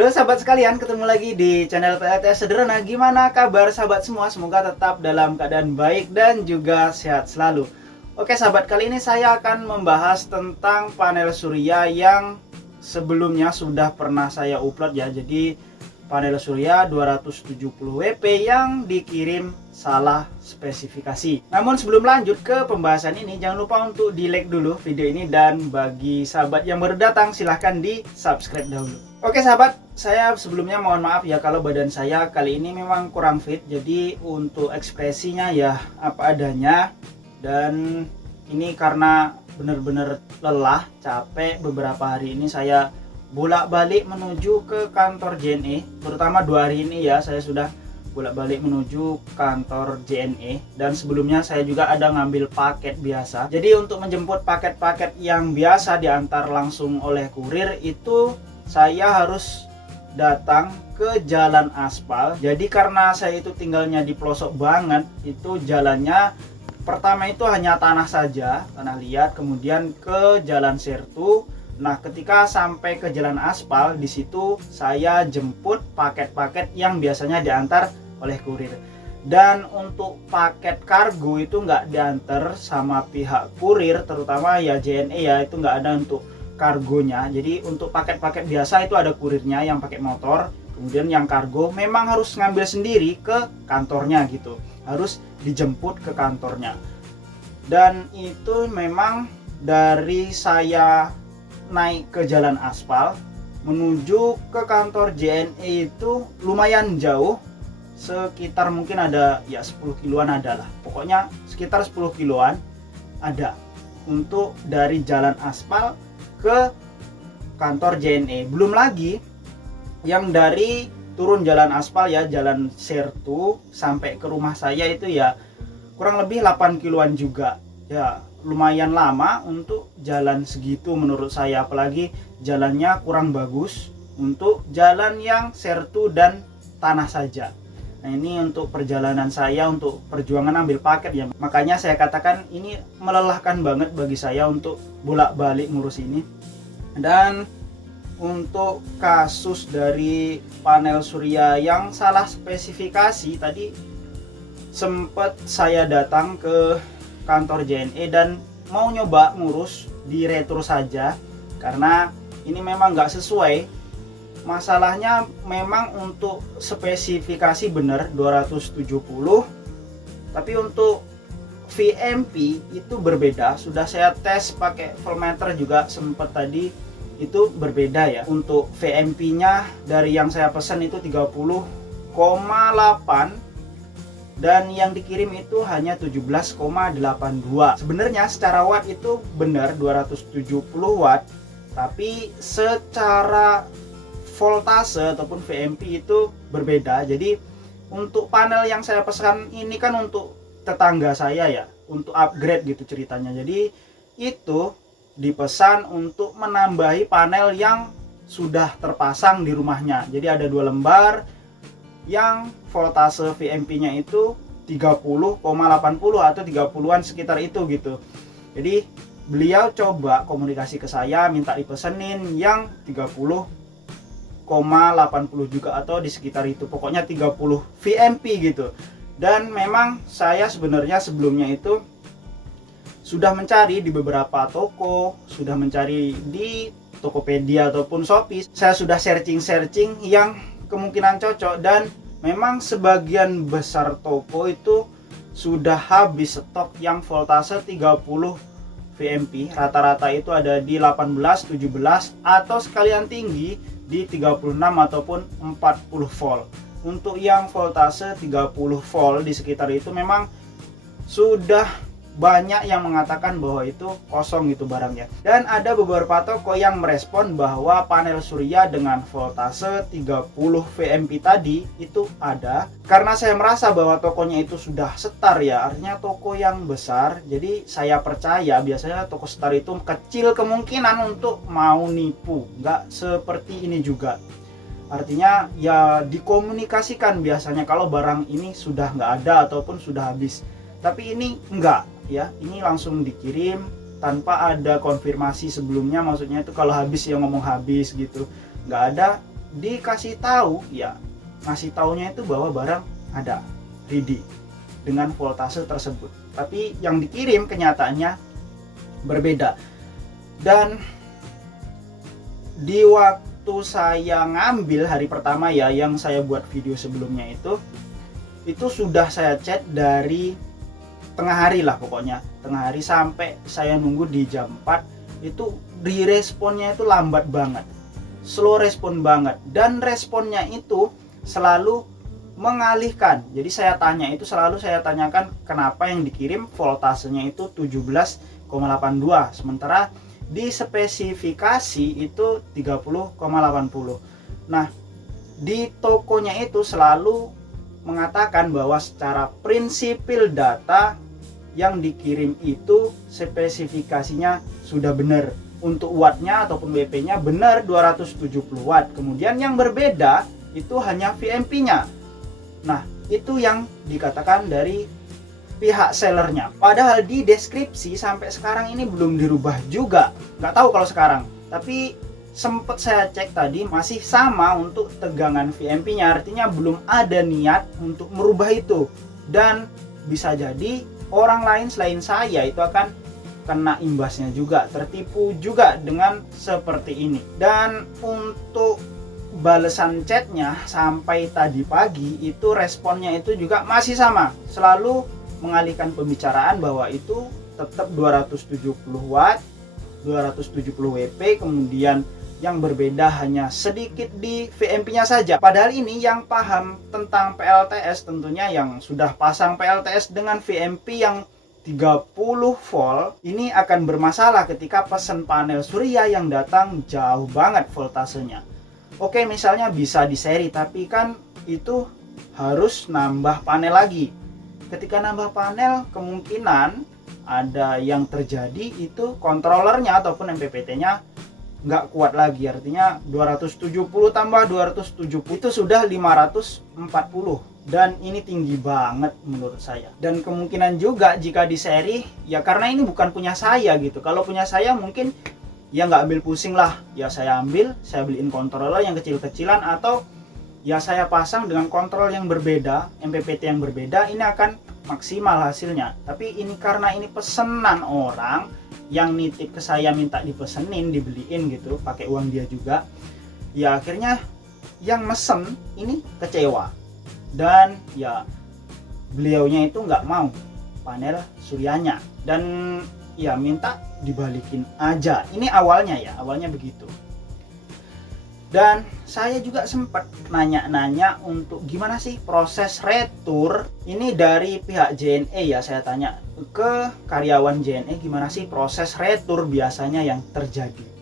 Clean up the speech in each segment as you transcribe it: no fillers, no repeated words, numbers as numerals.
Halo sahabat sekalian, ketemu lagi di channel PLTS Sederhana. Gimana kabar sahabat semua? Semoga tetap dalam keadaan baik dan juga sehat selalu. Oke sahabat, kali ini saya akan membahas tentang panel surya yang sebelumnya sudah pernah saya upload ya. Jadi panel surya 270 WP yang dikirim salah spesifikasi. Namun sebelum lanjut ke pembahasan ini, jangan lupa untuk di like dulu video ini, dan bagi sahabat yang baru datang silahkan di subscribe dahulu. Oke sahabat, saya sebelumnya mohon maaf ya kalau badan saya kali ini memang kurang fit. Jadi untuk ekspresinya ya apa adanya, dan ini karena benar-benar lelah, capek. Beberapa hari ini saya bolak-balik menuju ke kantor JNE, terutama 2 hari ini ya saya sudah bolak-balik menuju kantor JNE, dan sebelumnya saya juga ada ngambil paket biasa. Jadi untuk menjemput paket-paket yang biasa diantar langsung oleh kurir itu saya harus datang ke jalan aspal. Jadi karena saya itu tinggalnya di pelosok banget, itu jalannya pertama itu hanya tanah saja, tanah liat, kemudian ke jalan sertu. Nah, ketika sampai ke jalan aspal, di situ saya jemput paket-paket yang biasanya diantar oleh kurir. Dan untuk paket kargo itu nggak diantar sama pihak kurir, terutama ya JNE ya, itu nggak ada untuk kargonya. Jadi untuk paket-paket biasa itu ada kurirnya yang pakai motor. Kemudian yang kargo memang harus ngambil sendiri ke kantornya gitu, harus dijemput ke kantornya. Dan itu memang dari saya naik ke jalan aspal menuju ke kantor JNE itu lumayan jauh, sekitar mungkin ada ya 10 kiloan ada lah, pokoknya sekitar 10 kiloan ada untuk dari jalan aspal ke kantor JNE. Belum lagi yang dari turun jalan aspal ya, jalan sertu sampai ke rumah saya itu ya kurang lebih 8 kiloan juga ya. Lumayan lama untuk jalan segitu menurut saya, apalagi jalannya kurang bagus untuk jalan yang sertu dan tanah saja. Nah ini untuk perjalanan saya, untuk perjuangan ambil paket ya, makanya saya katakan ini melelahkan banget bagi saya untuk bolak-balik ngurus ini. Dan untuk kasus dari panel surya yang salah spesifikasi tadi, sempat saya datang ke kantor JNE dan mau nyoba ngurus di retro saja, karena ini memang nggak sesuai. Masalahnya memang untuk spesifikasi benar 270, tapi untuk VMP itu berbeda. Sudah saya tes pakai voltmeter juga sempat tadi, itu berbeda ya. Untuk VMP nya dari yang saya pesan itu 30,8, dan yang dikirim itu hanya 17,82. Sebenarnya secara watt itu benar 270 watt, tapi secara voltase ataupun VMP itu berbeda. Jadi untuk panel yang saya pesan ini kan untuk tetangga saya ya, untuk upgrade gitu ceritanya. Jadi itu dipesan untuk menambahi panel yang sudah terpasang di rumahnya. Jadi ada 2 lembar yang voltase VMP-nya itu 30,80 atau 30-an sekitar itu gitu. Jadi beliau coba komunikasi ke saya, minta dipesenin yang 30,80 juga atau di sekitar itu, pokoknya 30 VMP gitu. Dan memang saya sebenarnya sebelumnya itu sudah mencari di beberapa toko, sudah mencari di Tokopedia ataupun Shopee. Saya sudah searching yang kemungkinan cocok, dan memang sebagian besar toko itu sudah habis stok yang voltase 30 VMP. Rata-rata itu ada di 18, 17 atau sekalian tinggi di 36 ataupun 40 volt. Untuk yang voltase 30 volt di sekitar itu memang sudah banyak yang mengatakan bahwa itu kosong gitu barangnya. Dan ada beberapa toko yang merespon bahwa panel surya dengan voltase 30 VMP tadi itu ada. Karena saya merasa bahwa tokonya itu sudah setar ya, artinya toko yang besar. Jadi saya percaya biasanya toko setar itu kecil kemungkinan untuk mau nipu, nggak seperti ini juga. Artinya ya dikomunikasikan biasanya kalau barang ini sudah nggak ada ataupun sudah habis. Tapi ini enggak ya, ini langsung dikirim tanpa ada konfirmasi sebelumnya. Maksudnya itu kalau habis ya ngomong habis gitu, nggak ada dikasih tahu, ya ngasih taunya itu bahwa barang ada ready dengan voltase tersebut, tapi yang dikirim kenyataannya berbeda. Dan di waktu saya ngambil hari pertama ya, yang saya buat video sebelumnya itu sudah saya chat dari tengah hari lah, pokoknya tengah hari sampai saya nunggu di jam 4 itu diresponnya itu lambat banget, slow respon banget, dan responnya itu selalu mengalihkan. Jadi selalu saya tanyakan kenapa yang dikirim voltasenya itu 17,82 sementara di spesifikasi itu 30,80. Nah, di tokonya itu selalu mengatakan bahwa secara prinsipil data yang dikirim itu spesifikasinya sudah benar. Untuk wattnya ataupun WP-nya benar 270 watt. Kemudian yang berbeda itu hanya VMP-nya. Nah, itu yang dikatakan dari pihak sellernya. Padahal di deskripsi sampai sekarang ini belum dirubah juga. Nggak tahu kalau sekarang. Tapi sempat saya cek tadi masih sama untuk tegangan VMP-nya. Artinya belum ada niat untuk merubah itu. Dan bisa jadi orang lain selain saya itu akan kena imbasnya juga, tertipu juga dengan seperti ini. Dan untuk balasan chatnya sampai tadi pagi itu responnya itu juga masih sama, selalu mengalihkan pembicaraan bahwa itu tetap 270 watt, 270 WP, kemudian yang berbeda hanya sedikit di VMP-nya saja. Padahal ini yang paham tentang PLTS tentunya yang sudah pasang PLTS dengan VMP yang 30 volt ini akan bermasalah ketika pesan panel surya yang datang jauh banget voltasenya. Oke, misalnya bisa di seri, tapi kan itu harus nambah panel lagi. Ketika nambah panel, kemungkinan ada yang terjadi itu kontrolernya ataupun MPPT-nya nggak kuat lagi. Artinya 270 tambah 270 itu sudah 540. Dan ini tinggi banget menurut saya. Dan kemungkinan juga jika di seri, ya karena ini bukan punya saya gitu. Kalau punya saya mungkin ya nggak ambil pusing lah. Ya saya beliin controller yang kecil-kecilan, atau ya saya pasang dengan kontrol yang berbeda, MPPT yang berbeda, ini akan maksimal hasilnya. Tapi ini karena ini pesanan orang yang nitip ke saya, minta dipesenin, dibeliin gitu, pakai uang dia juga. Ya akhirnya yang mesen ini kecewa. Dan ya beliaunya itu nggak mau panel suryanya, dan ya minta dibalikin aja. Ini awalnya begitu. Dan saya juga sempat nanya-nanya untuk gimana sih proses retur ini dari pihak JNE, ya saya tanya ke karyawan JNE gimana sih proses retur biasanya yang terjadi.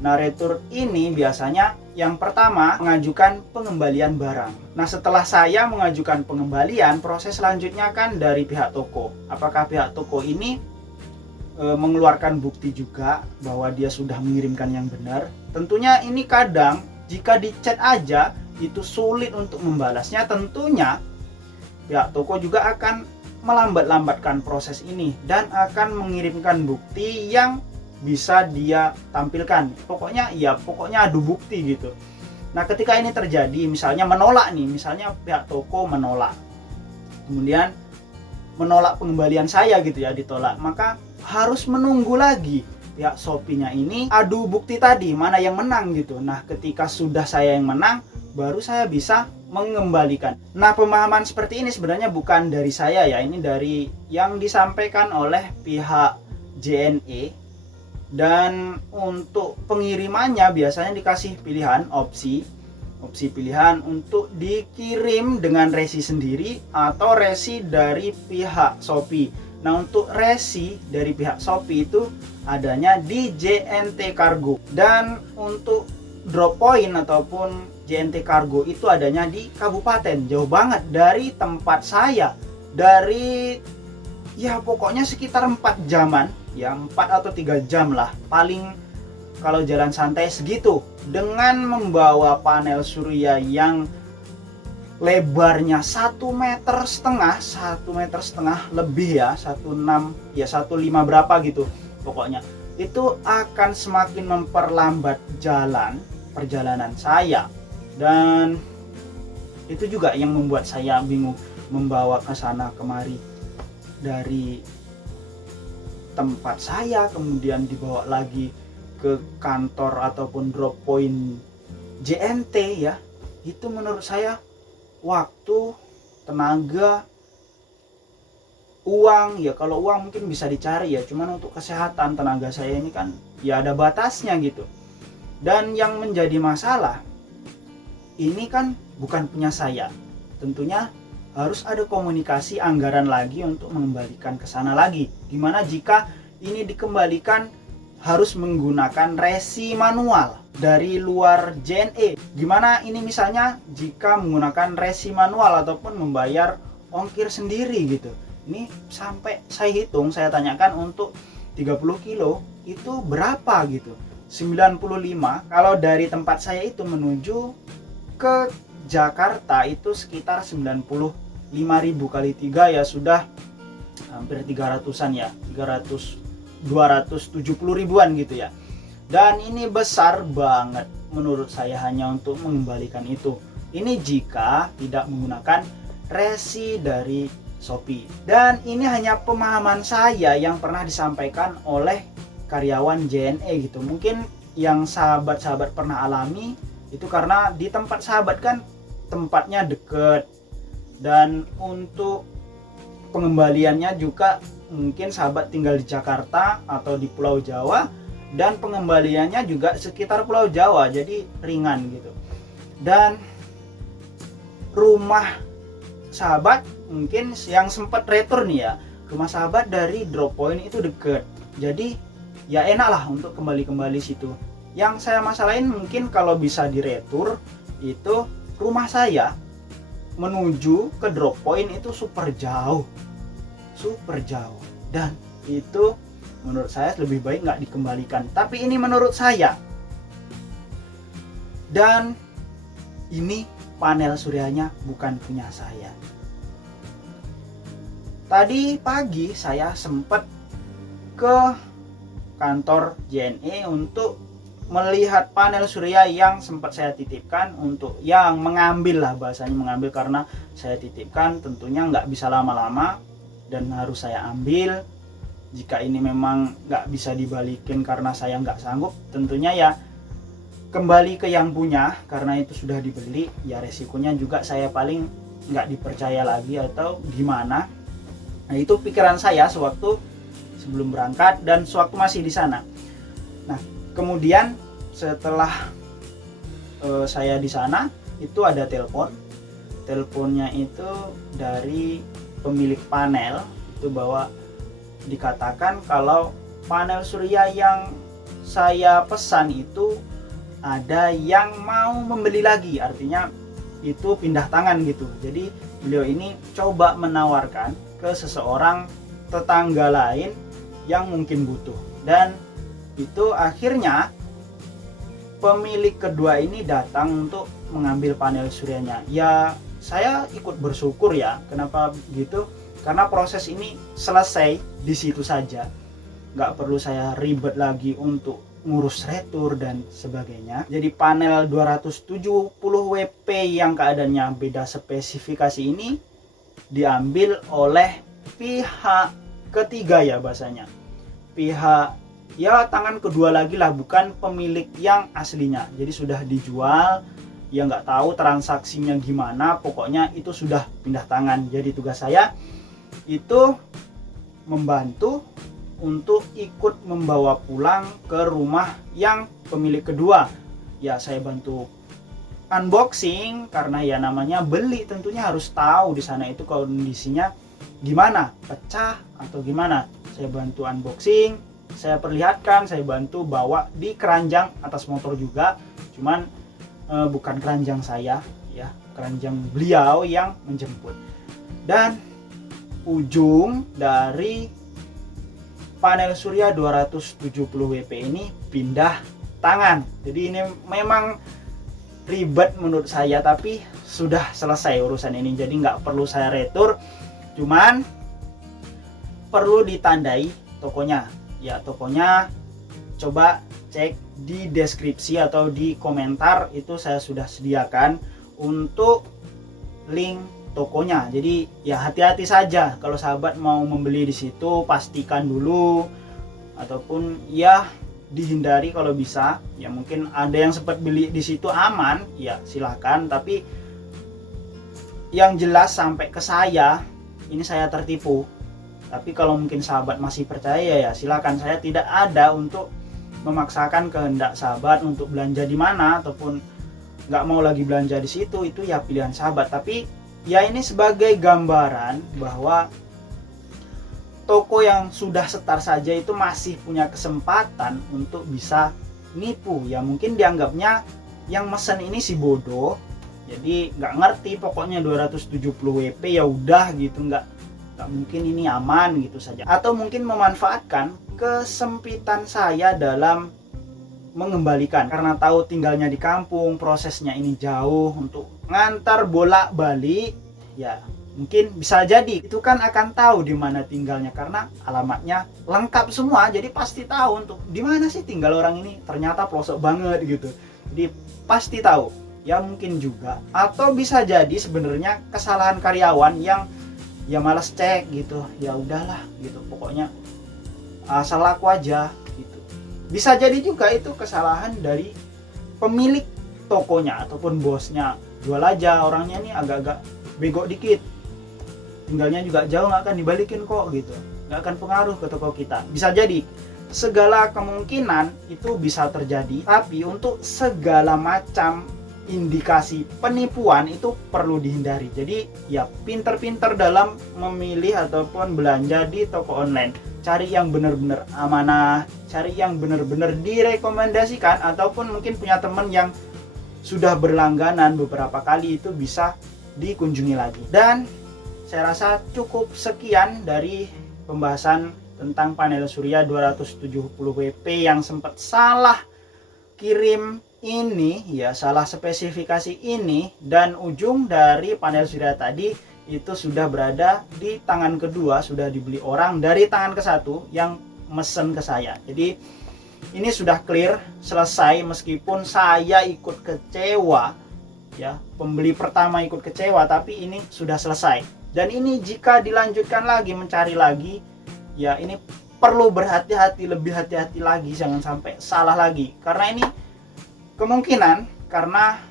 Nah, retur ini biasanya yang pertama mengajukan pengembalian barang. Nah, setelah saya mengajukan pengembalian, proses selanjutnya kan dari pihak toko. Apakah pihak toko ini mengeluarkan bukti juga bahwa dia sudah mengirimkan yang benar? Tentunya ini kadang jika di chat aja itu sulit untuk membalasnya. Tentunya pihak toko juga akan melambat-lambatkan proses ini dan akan mengirimkan bukti yang bisa dia tampilkan. Pokoknya adu bukti gitu. Nah, ketika ini terjadi, misalnya menolak nih, misalnya pihak toko menolak, kemudian menolak pengembalian saya gitu ya, ditolak, maka harus menunggu lagi pihak Shopee-nya ini adu bukti tadi mana yang menang gitu. Nah, ketika sudah saya yang menang, baru saya bisa mengembalikan. Nah, pemahaman seperti ini sebenarnya bukan dari saya ya, ini dari yang disampaikan oleh pihak JNE. Dan untuk pengirimannya biasanya dikasih pilihan opsi pilihan untuk dikirim dengan resi sendiri atau resi dari pihak Shopee. Nah, untuk resi dari pihak Shopee itu adanya di JNT Cargo, dan untuk drop point ataupun JNT Cargo itu adanya di kabupaten, jauh banget dari tempat saya, dari ya pokoknya sekitar 4 jaman, ya 4 atau 3 jam lah paling kalau jalan santai segitu, dengan membawa panel surya yang lebarnya 1,5 meter lebih ya, 1,6 ya 1,5 berapa gitu pokoknya. Itu akan semakin memperlambat jalan perjalanan saya. Dan itu juga yang membuat saya bingung membawa ke sana kemari dari tempat saya, kemudian dibawa lagi ke kantor ataupun drop point JNT ya. Itu menurut saya waktu, tenaga, uang ya. Kalau uang mungkin bisa dicari ya, cuman untuk kesehatan tenaga saya ini kan ya ada batasnya gitu. Dan yang menjadi masalah, ini kan bukan punya saya. Tentunya harus ada komunikasi anggaran lagi untuk mengembalikan ke sana lagi. Gimana jika ini dikembalikan harus menggunakan resi manual dari luar JNE? Gimana ini misalnya jika menggunakan resi manual ataupun membayar ongkir sendiri gitu? Ini sampai saya hitung, saya tanyakan untuk 30 kilo itu berapa gitu. 95 kalau dari tempat saya itu menuju ke Jakarta itu sekitar 95.000 kali 3 ya sudah hampir 300-an ya, 270 ribuan gitu ya. Dan ini besar banget menurut saya hanya untuk mengembalikan itu. Ini jika tidak menggunakan resi dari Shopee. Dan ini hanya pemahaman saya yang pernah disampaikan oleh karyawan JNE gitu. Mungkin yang sahabat-sahabat pernah alami itu karena di tempat sahabat kan tempatnya deket, dan untuk pengembaliannya juga mungkin sahabat tinggal di Jakarta atau di Pulau Jawa, dan pengembaliannya juga sekitar Pulau Jawa, jadi ringan gitu. Dan rumah sahabat mungkin yang sempat retur nih ya, rumah sahabat dari drop point itu deket, jadi ya enak lah untuk kembali situ. Yang saya masalahin mungkin kalau bisa diretur itu rumah saya menuju ke drop point itu super jauh, dan itu menurut saya lebih baik nggak dikembalikan. Tapi ini menurut saya. Dan ini panel suryanya bukan punya saya. Tadi pagi saya sempat ke kantor JNE untuk melihat panel surya yang sempat saya titipkan, untuk yang mengambil lah, bahasanya mengambil, karena saya titipkan tentunya nggak bisa lama-lama dan harus saya ambil. Jika ini memang nggak bisa dibalikin karena saya nggak sanggup, tentunya ya kembali ke yang punya, karena itu sudah dibeli, ya resikonya juga saya paling nggak dipercaya lagi atau gimana. Nah itu pikiran saya sewaktu sebelum berangkat dan sewaktu masih di sana. Nah kemudian setelah saya di sana itu ada teleponnya itu dari pemilik panel itu, bahwa dikatakan kalau panel surya yang saya pesan itu ada yang mau membeli lagi, artinya itu pindah tangan gitu. Jadi beliau ini coba menawarkan ke seseorang tetangga lain yang mungkin butuh, dan itu akhirnya pemilik kedua ini datang untuk mengambil panel suryanya. Ya saya ikut bersyukur ya. Kenapa gitu? Karena proses ini selesai di situ saja, nggak perlu saya ribet lagi untuk ngurus retur dan sebagainya. Jadi panel 270 WP yang keadaannya beda spesifikasi ini diambil oleh pihak ketiga ya bahasanya, pihak ya tangan kedua lagi lah, bukan pemilik yang aslinya. Jadi sudah dijual, ya nggak tahu transaksinya gimana, pokoknya itu sudah pindah tangan. Jadi tugas saya itu membantu untuk ikut membawa pulang ke rumah yang pemilik kedua. Ya saya bantu unboxing, karena ya namanya beli tentunya harus tahu di sana itu kondisinya gimana, pecah atau gimana. Saya bantu unboxing, saya perlihatkan, saya bantu bawa di keranjang atas motor juga, cuman bukan keranjang saya ya, keranjang beliau yang menjemput. Dan ujung dari panel surya 270 WP ini pindah tangan. Jadi ini memang ribet menurut saya, tapi sudah selesai urusan ini, jadi nggak perlu saya retur, cuman perlu ditandai tokonya. Ya tokonya coba cek di deskripsi atau di komentar, itu saya sudah sediakan untuk link tokonya. Jadi ya hati-hati saja kalau sahabat mau membeli di situ, pastikan dulu, ataupun ya dihindari kalau bisa. Ya mungkin ada yang sempat beli di situ aman, ya silahkan, tapi yang jelas sampai ke saya ini saya tertipu. Tapi kalau mungkin sahabat masih percaya ya silakan, saya tidak ada untuk memaksakan kehendak sahabat untuk belanja di mana ataupun nggak mau lagi belanja di situ, itu ya pilihan sahabat. Tapi ya ini sebagai gambaran bahwa toko yang sudah setar saja itu masih punya kesempatan untuk bisa nipu. Ya mungkin dianggapnya yang mesen ini si bodoh, jadi nggak ngerti pokoknya 270 WP ya udah gitu, nggak mungkin ini aman gitu saja. Atau mungkin memanfaatkan kesempitan saya dalam mengembalikan, karena tahu tinggalnya di kampung, prosesnya ini jauh untuk ngantar bolak-balik, ya mungkin bisa jadi itu kan akan tahu di mana tinggalnya karena alamatnya lengkap semua, jadi pasti tahu untuk di mana sih tinggal orang ini, ternyata pelosok banget gitu, jadi pasti tahu. Ya mungkin juga, atau bisa jadi sebenarnya kesalahan karyawan yang ya malas cek gitu, ya udahlah gitu, pokoknya asal laku aja gitu. Bisa jadi juga itu kesalahan dari pemilik tokonya ataupun bosnya, jual aja, orangnya nih agak-agak bego dikit, tinggalnya juga jauh, nggak akan dibalikin kok gitu, nggak akan pengaruh ke toko kita. Bisa jadi, segala kemungkinan itu bisa terjadi, tapi untuk segala macam indikasi penipuan itu perlu dihindari. Jadi ya pinter-pinter dalam memilih ataupun belanja di toko online. Cari yang benar-benar amanah, cari yang benar-benar direkomendasikan, ataupun mungkin punya teman yang sudah berlangganan beberapa kali, itu bisa dikunjungi lagi. Dan saya rasa cukup sekian dari pembahasan tentang panel surya 270 WP yang sempat salah kirim ini, ya salah spesifikasi ini, dan ujung dari panel surya tadi itu sudah berada di tangan kedua, sudah dibeli orang dari tangan ke satu yang mesen ke saya. Jadi ini sudah clear, selesai, meskipun saya ikut kecewa ya, pembeli pertama ikut kecewa, tapi ini sudah selesai. Dan ini jika dilanjutkan lagi mencari lagi, ya ini perlu berhati-hati, lebih hati-hati lagi, jangan sampai salah lagi, karena ini kemungkinan karena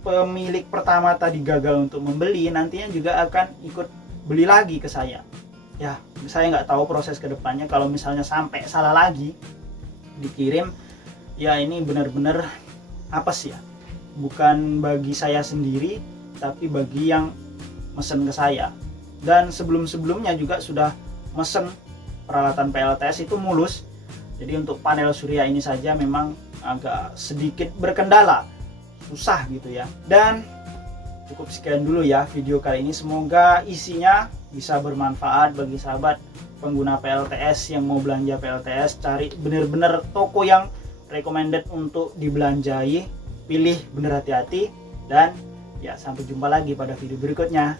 pemilik pertama tadi gagal untuk membeli, nantinya juga akan ikut beli lagi ke saya. Ya, saya nggak tahu proses kedepannya kalau misalnya sampai salah lagi dikirim. Ya ini benar-benar apa sih ya? Bukan bagi saya sendiri, tapi bagi yang mesen ke saya. Dan sebelum-sebelumnya juga sudah mesen peralatan PLTS itu mulus. Jadi untuk panel surya ini saja memang agak sedikit berkendala, susah gitu ya. Dan cukup sekian dulu ya video kali ini, semoga isinya bisa bermanfaat bagi sahabat pengguna PLTS yang mau belanja PLTS. Cari bener-bener toko yang recommended untuk dibelanjai, pilih bener hati-hati, dan ya sampai jumpa lagi pada video berikutnya.